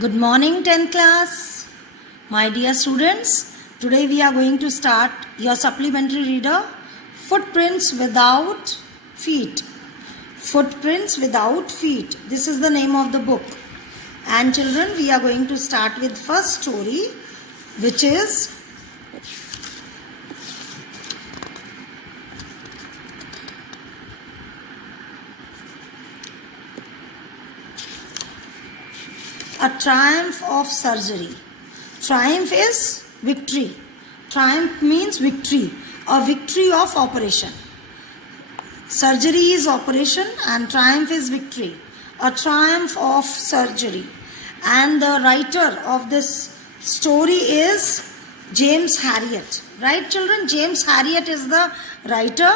Good morning, 10th class. My dear students, today we are going to start your supplementary reader, Footprints Without Feet. Footprints Without Feet. This is the name of the book. And children, we are going to start with first story, which is A Triumph of Surgery. Triumph is victory. Triumph means victory, a victory of operation. Surgery is operation and triumph is victory. A triumph of surgery. And the writer of this story is James Herriot. Right, children? James Herriot is the writer.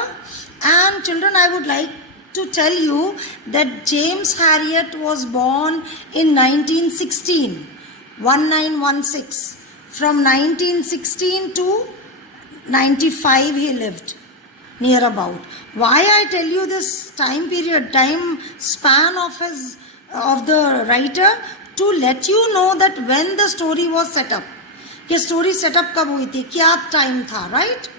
And children, I would like to tell you that James Herriot was born in 1916, 1916. From 1916 to 95 he lived, near about. Why I tell you this time period, time span of the writer, to let you know that when the story was set up. ये story set up कब हुई थी, क्या time था, right?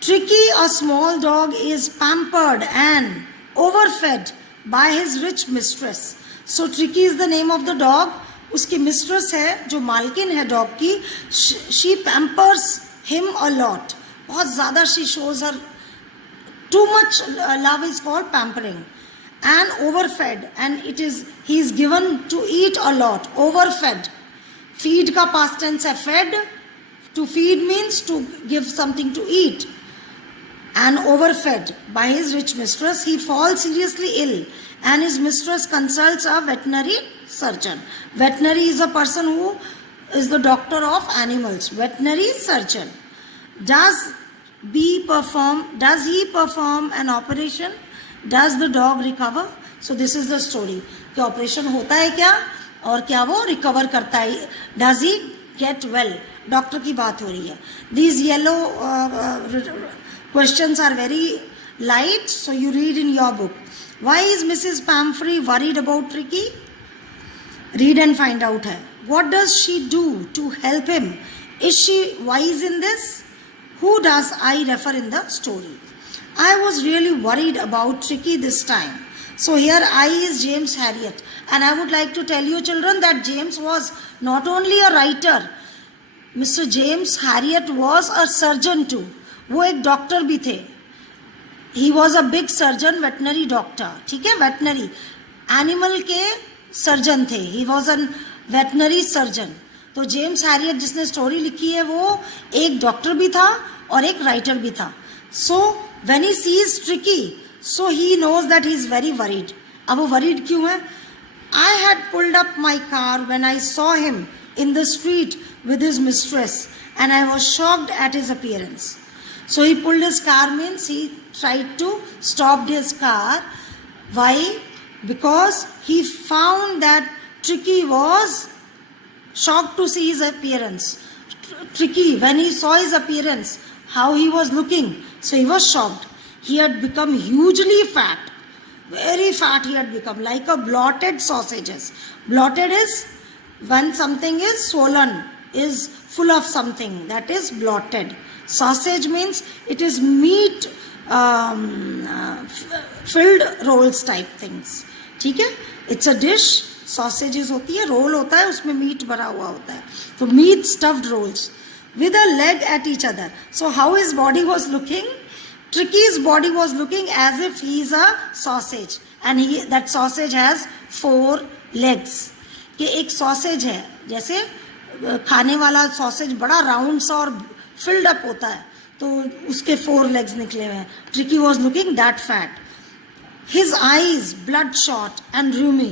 Tricky, a small dog, is pampered and overfed by his rich mistress. So Tricky is the name of the dog. उसकी mistress है, जो मालकिन है dog की, she pampers him a lot. बहुत ज़्यादा she shows her too much love is called pampering. And overfed, and he is given to eat a lot. Overfed. Feed का past tense है fed. To feed means to give something to eat. And overfed by his rich mistress, he falls seriously ill and his mistress consults a veterinary surgeon. Veterinary is a person who is the doctor of animals. Veterinary surgeon. Does he perform an operation? Does the dog recover? So this is the story. कि operation होता है क्या और क्या वो recover करता है? Does he get well? Doctor की बात हो रही है. These yellow questions are very light, so you read in your book. Why is Mrs. Pamfrey worried about Tricky? Read and find out hai. What does she do to help him? Is she wise in this? Who does I refer in the story? I was really worried about Tricky this time. So here I is James Herriot. And I would like to tell you children that James was not only a writer, Mr. James Herriot was a surgeon too. वो एक doctor भी थे. He was a big surgeon, veterinary doctor. ठीक है, veterinary animal के surgeon थे. He was an veterinary surgeon. तो James Harriet जिसने स्टोरी लिखी है वो एक डॉक्टर भी था और एक राइटर भी था. So when he sees Tricki, so he knows that he is very worried. अब वो वरीड क्यों है? I had pulled up my car when I saw him in the street with his mistress and I was shocked at his appearance. So he pulled his car means he tried to stop his car. Why? Because he found that Tricky was shocked to see his appearance. Tricky, when he saw his appearance, how he was looking, so he was shocked. He had become hugely fat. Very fat he had become, like a bloated sausages. Bloated is when something is swollen, is full of something, that is bloated. Sausage means it is meat filled rolls type things. ठीक है, it's a dish. Sausages होती है, roll होता है, उसमें meat भरा हुआ होता है. तो meat stuffed rolls with a leg at each other. So how his body was looking? Tricky's body was looking as if he is a sausage, and that sausage has 4 legs. कि एक sausage है, जैसे खाने वाला sausage बड़ा round सा और filled up होता है, तो उसके 4 legs निकले हुए हैं. Tricky was looking that fat. His eyes bloodshot and rheumy.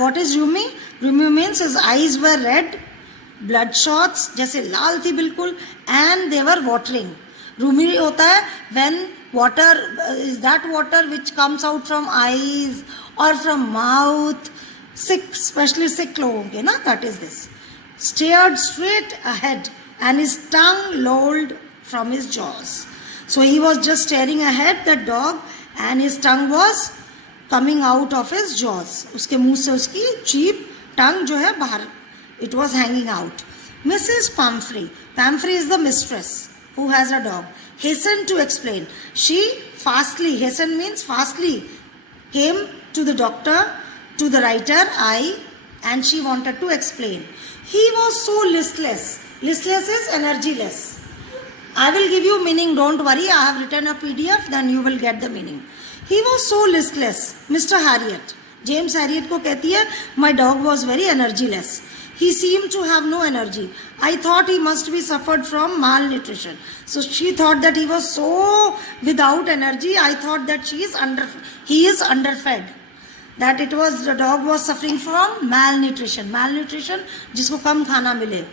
What is rheumy? Rheumy means his eyes were red, bloodshot, जैसे लाल थी बिल्कुल, and they were watering. Rheumy होता है when water is that water which comes out from eyes or from mouth. Sick, especially sick लोगों के ना, that is this. Stared straight ahead and his tongue lolled from his jaws. So he was just staring ahead, that dog, and his tongue was coming out of his jaws. उसके मुंह से उसकी जीभ टंग जो है बाहर, it was hanging out. Mrs. Pamfrey is the mistress who has a dog, hastened to explain. She fastly, hasten means fastly, came to the doctor, to the writer, and she wanted to explain. He was so listless. Listless is energyless. I will give you meaning, don't worry. I have written a PDF, then you will get the meaning. He was so listless. Mr. Harriet, James Harriet को कहती है, my dog was very energyless. He seemed to have no energy. I thought he must be suffered from malnutrition. So she thought that he was so without energy. I thought that he is underfed. That the dog was suffering from malnutrition. Malnutrition, जिसको कम खाना मिले,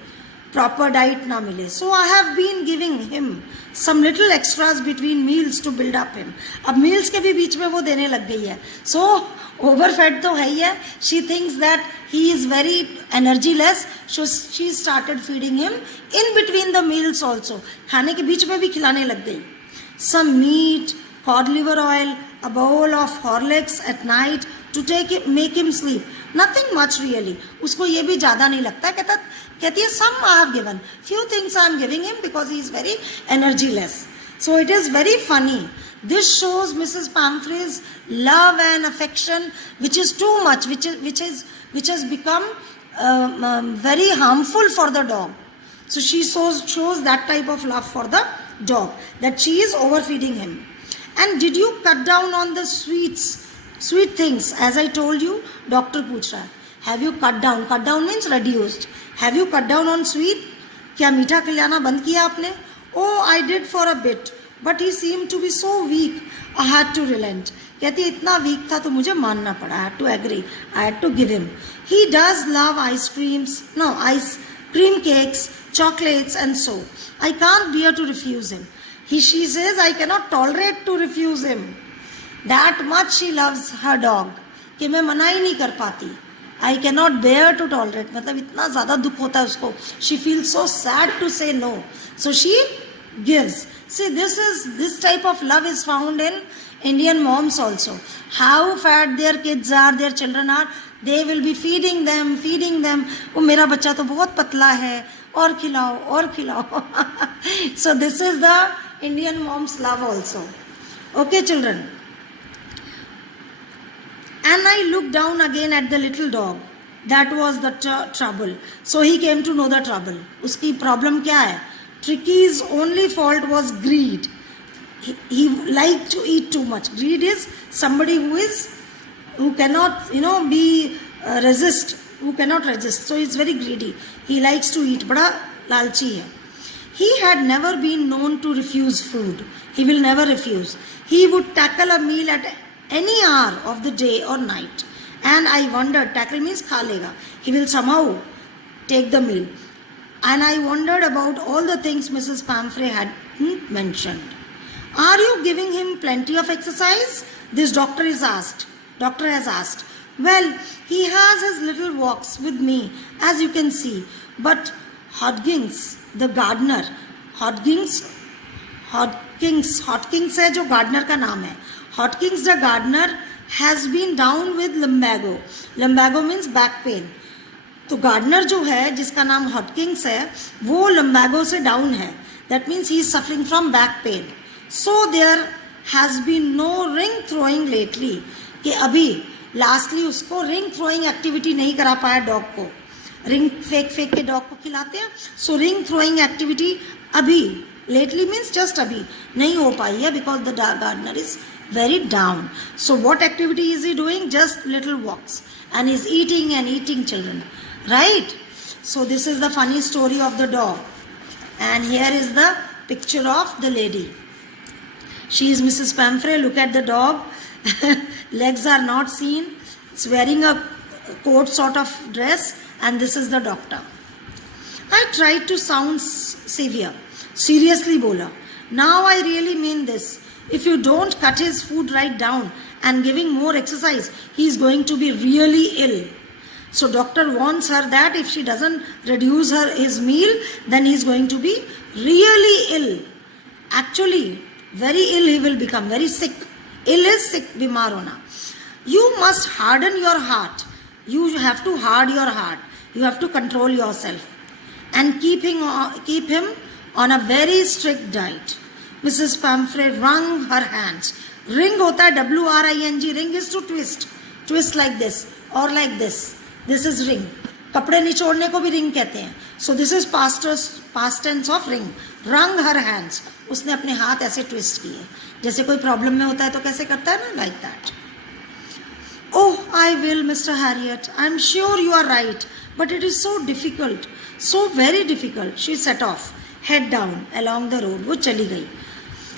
proper diet ना मिले. So I have been giving him some little extras between meals to build up him. अब meals के भी बीच में वो देने लग गई है. So overfed तो है ही है. She thinks that he is very energyless. So she started feeding him in between the meals also. खाने के बीच में भी खिलाने लग गई. Some meat, cod liver oil, a bowl of Horlicks at night to make him sleep. Nothing much really. उसको ये भी ज़्यादा नहीं लगता. कहती है some I have given. Few things I am giving him because he is very energyless. So it is very funny. This shows Mrs. Pamfrey's love and affection, which is too much, which has become very harmful for the dog. So she shows that type of love for the dog, that she is overfeeding him. And did you cut down on the sweet things? As I told you, doctor पूछ रहा है, have you cut down? Cut down means reduced. Have you cut down on sweet? क्या मीठा खिलाना बंद किया आपने? Oh, I did for a bit. But he seemed to be so weak, I had to relent. कहती है इतना weak था तो मुझे मानना पड़ा. I had to agree. I had to give him. He does love ice cream cakes, chocolates and so. I can't bear to refuse him. She says, I cannot tolerate to refuse him. That much she loves her dog. कि मैं मना ही नहीं कर पाती. I cannot bear to tolerate. मतलब इतना ज़्यादा दुख होता है उसको. She feels so sad to say no. So she gives. See, this type of love is found in Indian moms also. How fat their kids are, their children are, they will be feeding them. वो मेरा बच्चा तो बहुत पतला है, और खिलाओ. So this is the Indian mom's love also. Okay, children. And I looked down again at the little dog. That was the trouble. So he came to know the trouble. उसकी problem क्या है? Tricky's only fault was greed. He liked to eat too much. Greed is somebody who cannot, resist. Who cannot resist. So he's very greedy. He likes to eat. बड़ा लालची है. He had never been known to refuse food. He will never refuse. He would tackle a meal at any hour of the day or night. And I wondered, tackle means खा लेगा. He will somehow take the meal. And I wondered about all the things Mrs. Pamfrey had mentioned. Are you giving him plenty of exercise? This doctor has asked. Well, he has his little walks with me, as you can see. But Hodgins, the gardener, Hodgins है जो gardener का नाम है. Hodgins, the gardener, has been down with lumbago. Lumbago means back pain. तो gardener जो है जिसका नाम हॉटकिंग्स है वो लम्बैगो से डाउन है. That means he is suffering from back pain. So there has been no ring throwing lately. कि अभी लास्टली उसको रिंग थ्रोइंग एक्टिविटी नहीं करा पाया डॉग को. रिंग फेंक के डॉग को खिलाते हैं. सो रिंग थ्रोइंग एक्टिविटी अभी लेटली मीन्स जस्ट अभी नहीं हो पाई है because the gardener is very down. So what activity is he doing? Just little walks. And he's eating and eating, children. Right? So this is the funny story of the dog. And here is the picture of the lady. She is Mrs. Pamfrey. Look at the dog. Legs are not seen. It's wearing a coat sort of dress. And this is the doctor. I tried to sound severe. Seriously bola. Now I really mean this. If you don't cut his food right down and giving more exercise, he is going to be really ill. So doctor warns her that if she doesn't reduce his meal, then he is going to be really ill. Actually, very ill he will become, very sick. Ill is sick, बीमार होना. You must harden your heart You have to hard your heart. You have to control yourself and keep him on a very strict diet. Mrs. Pamphret wrung her hands. Ring hota hai, W-R-I-N-G. Ring is to twist. Twist like this or like this. This is ring. कपड़े निचोड़ने को भी ring कहते हैं. So this is past tense of ring. Wrung her hands. उसने अपने हाथ ऐसे ट्विस्ट किए. जैसे कोई प्रॉब्लम में होता है तो कैसे करता है ना, like that. Oh, I will, Mr. Harriet. I'm sure you are right. But it is so difficult. So very difficult. She set off, head down, along the road. वो चली गई.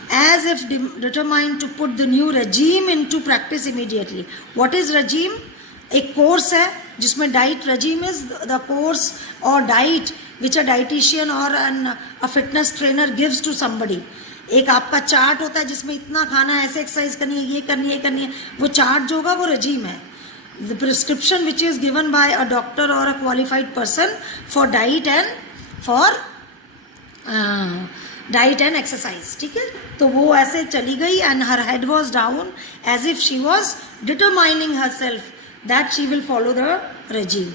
As if determined to put the new regime into practice immediately. What is regime? एक course है जिसमें diet. regime is the course or diet which a dietitian or a fitness trainer gives to somebody. एक आपका chart होता है जिसमें इतना खाना है, ऐसे एक्सरसाइज करनी है, ये करनी है, ये करनी है. वो चार्ट जो होगा वो regime है. The prescription which is given by a doctor or a qualified person for diet and for diet and exercise. ठीक है. तो वो ऐसे चली गई and her head was down as if she was determining herself that she will follow the regime.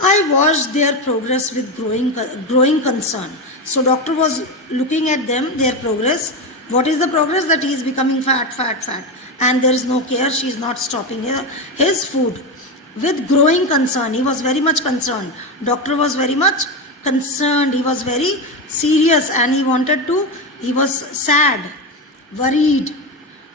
I watched their progress with growing concern. So doctor was looking at them, their progress. What is the progress? That he is becoming fat. And there is no care. She is not stopping his food. With growing concern. He was very much concerned. Doctor was very much concerned. He was very serious and he was sad, worried.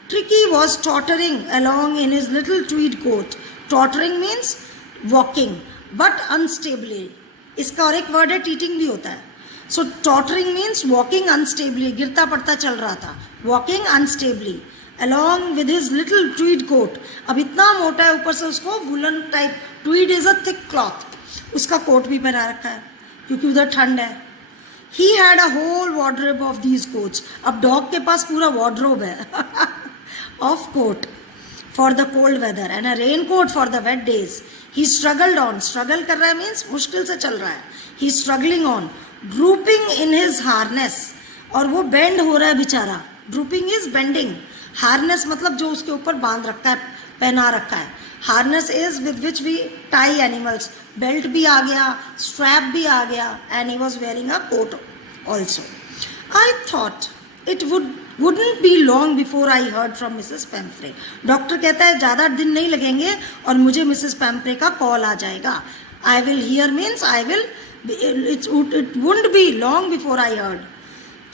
Tricky was tottering along in his little tweed coat. Tottering means walking, but unstably. इसका और एक word है टीटिंग भी होता है. So tottering means walking unstably. गिरता पड़ता चल रहा था. Walking unstably along with his little tweed coat. अब इतना मोटा है ऊपर से उसको woollen type. Tweed is a thick cloth. उसका कोट भी पहना रखा है क्योंकि उधर ठंड है. He had a whole wardrobe of these coats. अब डॉग के पास पूरा wardrobe है of coat for the cold weather and a raincoat for the wet days. He struggled on. Struggle कर रहा है means मुश्किल से चल रहा है. He is struggling on. Drooping in his harness. और वो bend हो रहा है बेचारा. Drooping is bending. Harness मतलब जो उसके ऊपर बांध रखा है, पहना रखा है. Harness is with which we tie animals. Belt भी आ गया, strap भी आ गया, and he was wearing a coat also. I thought it wouldn't be long before I heard from Mrs. Pamphret. Doctor कहता है ज़्यादा दिन नहीं लगेंगे और मुझे मिसेस पैम्फ्रे का कॉल आ जाएगा. I will hear means I will. It wouldn't be long before I heard.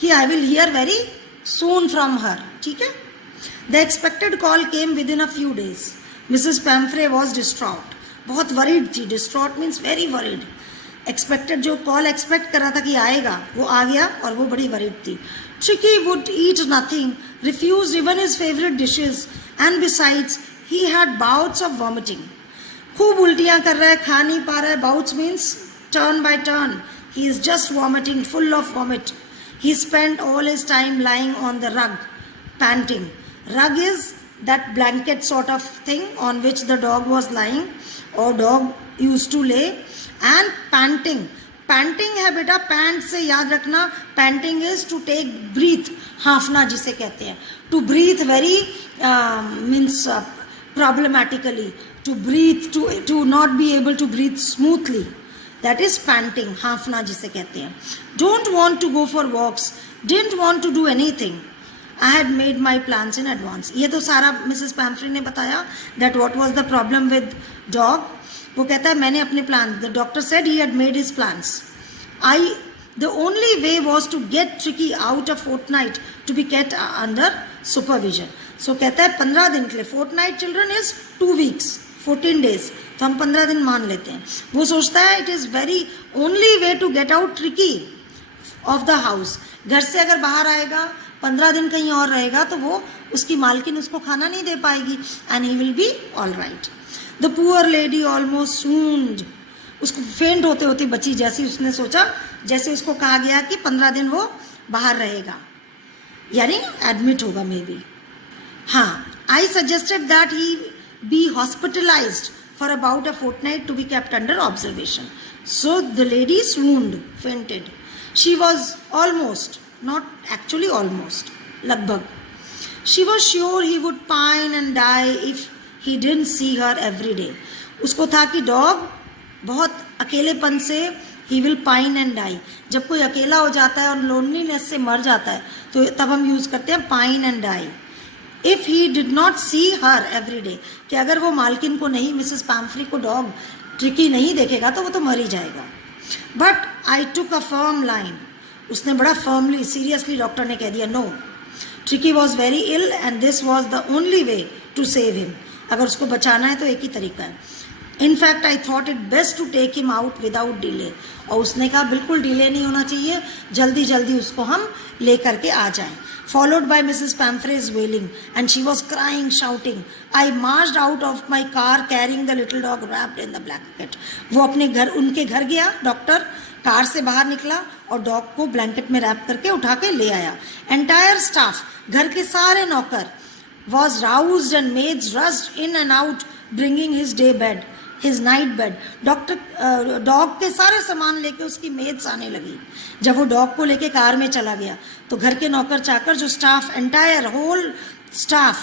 कि I will hear very soon from her. ठीक है. The expected call came within a few days. Mrs. Pamphret was distraught. बहुत worried थी. Distraught means very worried. Expected जो call expect कर रहा था कि आएगा वो आ गया और वो बड़ी worried थी. Tricky would eat nothing, refused even his favorite dishes, and besides he had bouts of vomiting. खूब उल्टियाँ कर रहा है, खा नहीं पा रहा है. Bouts means turn by turn. He is just vomiting, full of vomit. He spent all his time lying on the rug, panting. Rug is that blanket sort of thing on which the dog was lying or dog used to lay, and panting. Panting है बेटा. Pant से याद रखना. Panting is to take breath. हाफना जिसे कहते हैं. To breathe very means problematically. To breathe to not be able to breathe smoothly. That is panting. हाफना जिसे कहते हैं. Don't want to go for walks. Didn't want to do anything. I had made my plans in advance. ये तो सारा Mrs Pomfrey ने बताया that what was the problem with dog. वो कहता है मैंने अपने plan. The doctor said he had made his plans. The only way was to get Tricky out a fortnight to be kept under supervision. So कहता है 15 दिन के लिए. Fortnight children is 2 weeks, 14 days. तो हम 15 दिन मान लेते हैं. वो सोचता है it is very only way to get out Tricky of the house. घर से अगर बाहर आएगा 15 दिन कहीं और रहेगा तो वो उसकी मालकिन उसको खाना नहीं दे पाएगी and he will be all right. The poor lady almost swooned. उसको फेंट होते होते बची. जैसे उसने सोचा, जैसे उसको कहा गया कि 15 दिन वो बाहर रहेगा, यानी एडमिट होगा मे बी. हाँ, I suggested that he be hospitalised for about a fortnight to be kept under observation. So the lady swooned, fainted. She was almost, not actually almost, लगभग. She was sure he would pine and die if he didn't see her every day. उसको था कि dog बहुत अकेलेपन से he will pine and die, जब कोई अकेला हो जाता है और लोनलीनेस से मर जाता है तो तब हम यूज़ करते हैं pine and die. If he did not see her every day, कि अगर वो मालकिन को नहीं, मिसेस पैम्फ्री को डॉग ट्रिकी नहीं देखेगा तो वो तो मर ही जाएगा। But I took a firm line, उसने बड़ा फर्मली सीरियसली डॉक्टर ने कह दिया no, Tricki was very ill and this was the only way to save him, अगर उसको बचाना है तो एक ही तरीका है। In fact I thought it best to take him out without delay, और उसने कहा बिल्कुल डिले नहीं होना चाहिए, जल्दी जल्दी उसको हम लेकर के आ जाएं। Followed by Mrs. Pamphre's wailing, and she was crying, shouting. I marched out of my car carrying the little dog wrapped in the blanket. वो अपने घर, उनके घर गया, डॉक्टर कार से बाहर निकला और डॉग को ब्लैंकेट में रैप करके उठा के ले आया। Entire staff, घर के सारे नौकर was roused and maids rushed in and out bringing his day bed, his night bed. Doctor dog के सारे सामान लेके उसकी मेड्स आने लगी। जब वो डॉग को लेके कार में चला गया तो घर के नौकर चाकर, जो staff, entire whole staff,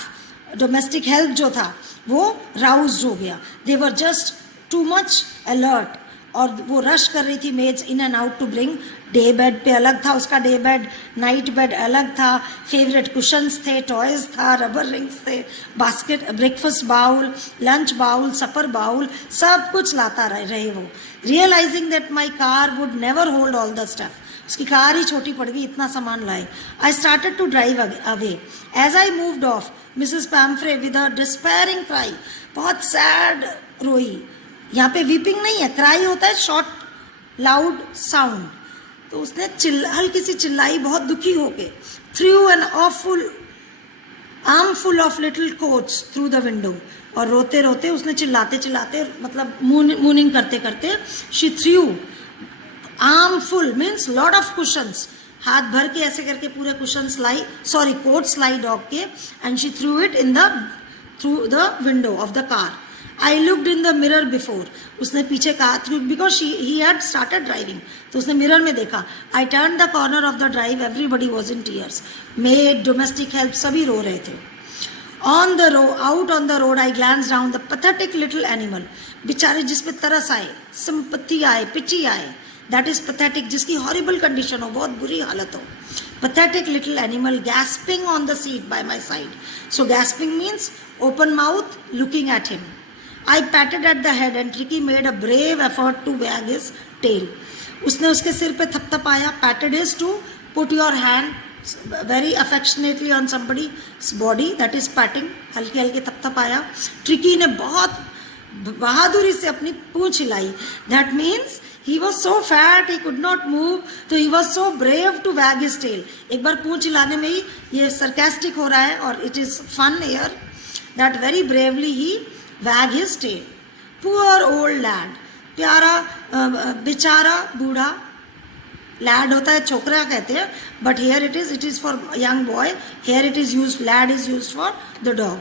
domestic help जो था वो राउज्ड हो गया। They were just too much alert, और वो रश कर रही थी maids in and out to bring. Day bed पे अलग था उसका डे बेड, नाइट बेड अलग था, फेवरेट कुशंस थे, टॉयज था, रबर रिंग्स थे, basket, breakfast bowl, lunch bowl, supper bowl, सब कुछ लाता रहे वो। Realising that my car would never hold all the stuff, उसकी कार ही छोटी पड़ गई, इतना सामान लाए। I started to drive away. As I moved off, Mrs Pumphrey with a despairing cry, बहुत सैड रोई। यहाँ पे वीपिंग नहीं है, क्राई होता है शॉर्ट लाउड साउंड, तो उसने हल्की सी चिल्लाई बहुत दुखी होके। Through an awful armful of little quotes through the window, और रोते रोते उसने चिल्लाते चिल्लाते, मतलब मूनिंग करते करते, she threw armful means lot of cushions, हाथ भर के ऐसे करके पूरे कुशंस लाई, सॉरी कोट्स लाई डॉग के, and she threw it in the through the window of the car. I looked in the mirror before, उसने पीछे कहा, because he had started driving, तो उसने मिरर में देखा। I turn the corner of the drive, everybody was in tears, made, domestic help सभी रो रहे थे। On the road, out on the road, I glance down the pathetic little animal, बेचारे जिसपे तरस आए, सिंपैथी आए, पिची आए, दैट इज पैथेटिक, जिसकी हॉरिबल कंडीशन हो, बहुत बुरी हालत हो। Pathetic little animal gasping on the seat by my side, so gasping means open mouth looking at him. I patted at the head and Tricky made a brave effort to wag his tail. उसने उसके सिर पे थपथपाया, patted is to put your hand very affectionately on somebody's body, that is patting, हल्के हल्के थपथपाया। Tricky ने बहुत बहादुरी से अपनी पूंछ हिलाई, that means he was so fat he could not move, तो he was so brave to wag his tail. एक बार पूंछ हिलाने में ही ये sarcastic हो रहा है, और it is fun here that very bravely he wag his tail. Poor old lad, प्यारा बेचारा बूढ़ा, lad होता है छोकरा कहते हैं, but here it is for young boy, here it is used, lad is used for the dog.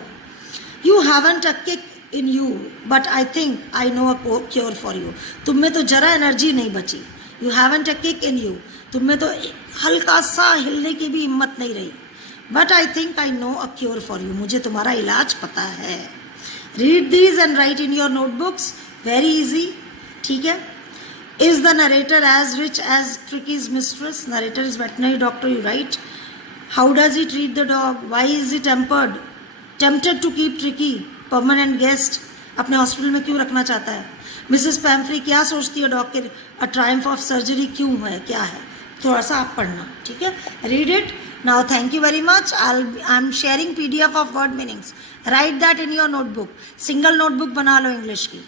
You haven't a kick in you, but I think I know a cure for you. तुम में तो जरा energy नहीं बची, you haven't a kick in you, तुम में तो हल्का सा हिलने की भी हिम्मत नहीं रही, but I think I know a cure for you, मुझे तुम्हारा इलाज पता है। Read these and write in your notebooks, very easy, ठीक है। Is the narrator as rich as Tricky's mistress? Narrator is veterinary doctor, you write. How does he treat the dog? Why is he tempted to keep Tricky, permanent guest, अपने hospital में क्यों रखना चाहता है? Mrs Pomfrey क्या सोचती है dog के? A triumph of surgery क्यों है, क्या है? थोड़ा सा आप पढ़ना, ठीक है। Read it. Now thank you very much. I'm sharing PDF of word meanings. Write that in your notebook. Single notebook बना लो इंग्लिश की।